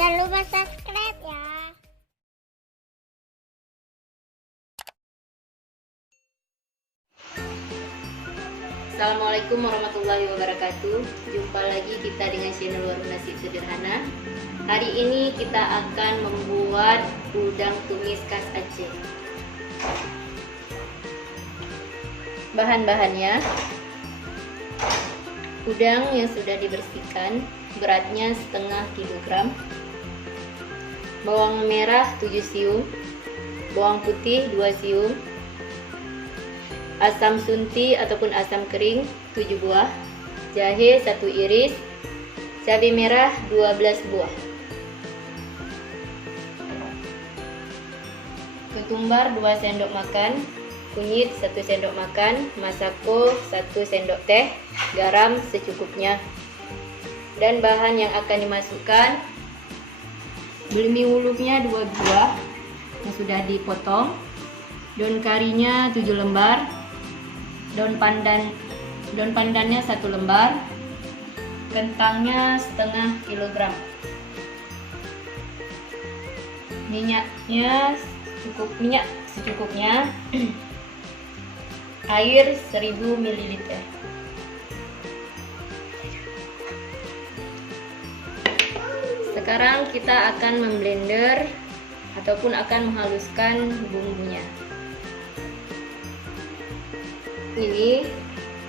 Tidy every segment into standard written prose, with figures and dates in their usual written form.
Jangan lupa subscribe ya. Assalamualaikum warahmatullahi wabarakatuh. Jumpa lagi kita dengan channel Warung Nasi Sederhana. Hari ini kita akan membuat udang tumis khas Aceh. Bahan-bahannya: udang yang sudah dibersihkan, beratnya setengah kilogram, bawang merah 7 siung, bawang putih 2 siung, asam sunti ataupun asam kering 7 buah, jahe 1 iris, cabai merah 12 buah, ketumbar 2 sendok makan, kunyit 1 sendok makan, masako 1 sendok teh, garam secukupnya. Dan bahan yang akan dimasukkan: belumi wulufnya 2 buah yang sudah dipotong, daun karinya 7 lembar, daun pandannya 1 lembar, kentangnya setengah kilogram, minyak secukupnya, air 1000 ml. Sekarang kita akan memblender ataupun akan menghaluskan bumbunya. Ini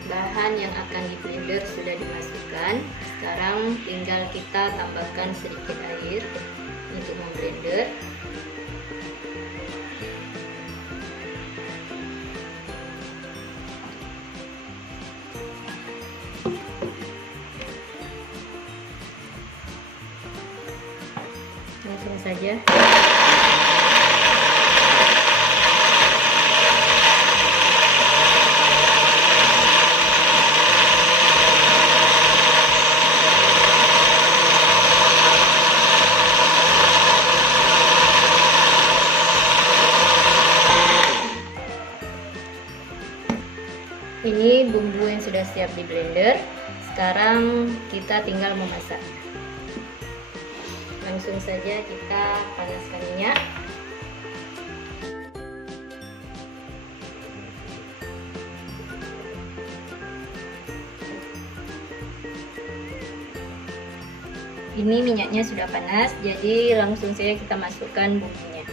bahan yang akan di blender sudah dimasukkan. Sekarang tinggal kita tambahkan sedikit air untuk memblender. Langsung saja. Ini bumbu yang sudah siap di blender. Sekarang kita tinggal memasak. Langsung saja kita panaskan minyak. Ini minyaknya sudah panas, jadi langsung saja kita masukkan bumbunya.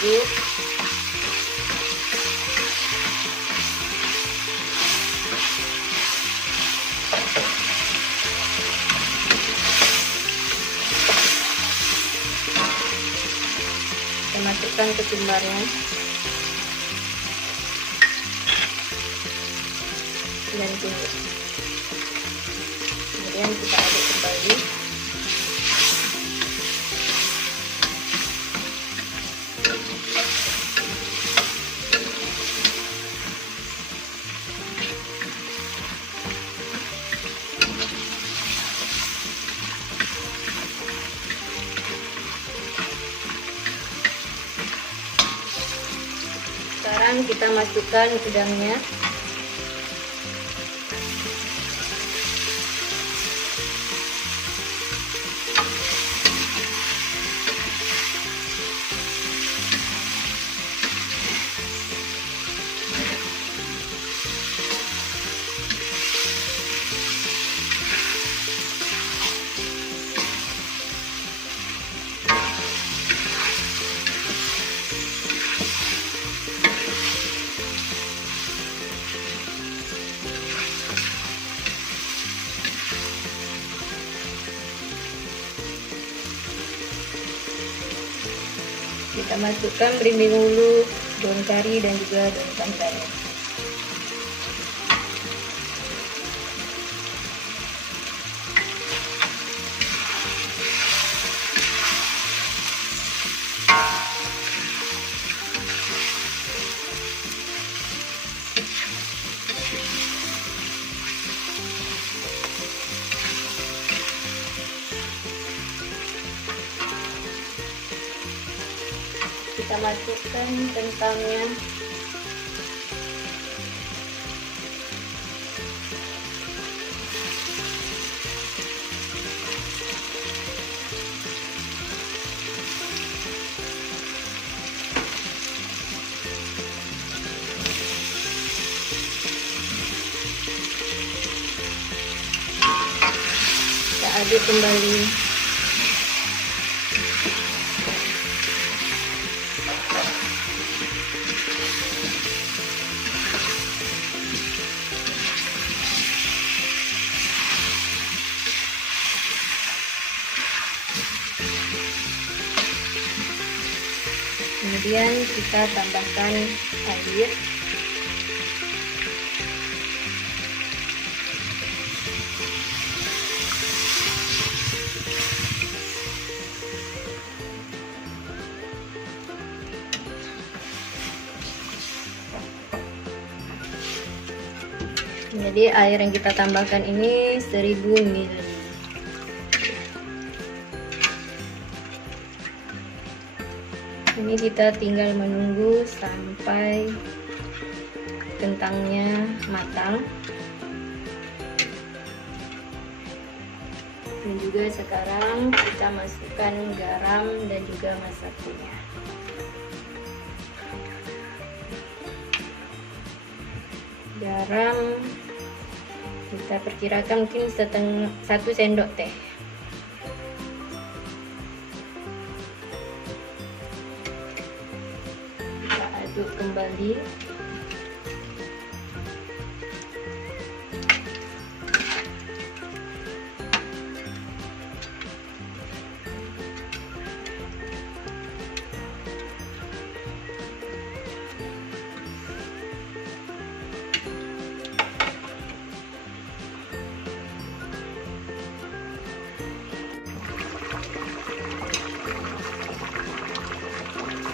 Aduk. Kita masukkan ketumbarnya dan kunyit. Kemudian kita aduk kembali. Sekarang kita masukkan udangnya. Kita masukkan berimbing hulu, daun kari dan juga daun pandan. kita masukkan kentangnya. Kita aduk kembali. Kemudian kita tambahkan air. Jadi air yang kita tambahkan ini 1000 ml. Ini kita tinggal menunggu sampai kentangnya matang. Dan juga sekarang kita masukkan garam dan juga masaknya. Garam kita perkirakan mungkin 1 sendok teh. Kita aduk kembali.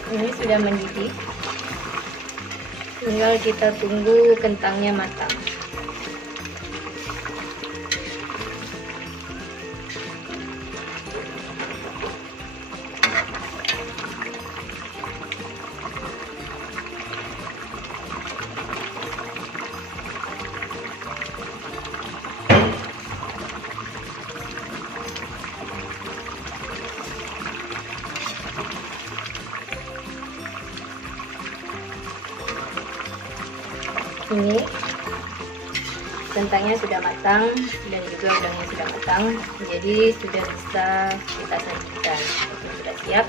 Ini sudah mendidih, tinggal kita tunggu kentangnya matang. Ini kentangnya sudah matang dan juga udangnya sudah matang, jadi sudah bisa kita sajikan. Sudah siap,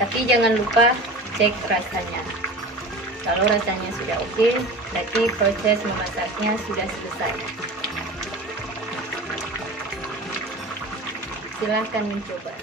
tapi jangan lupa cek rasanya. Kalau rasanya sudah oke, berarti proses memasaknya sudah selesai. Silahkan mencoba.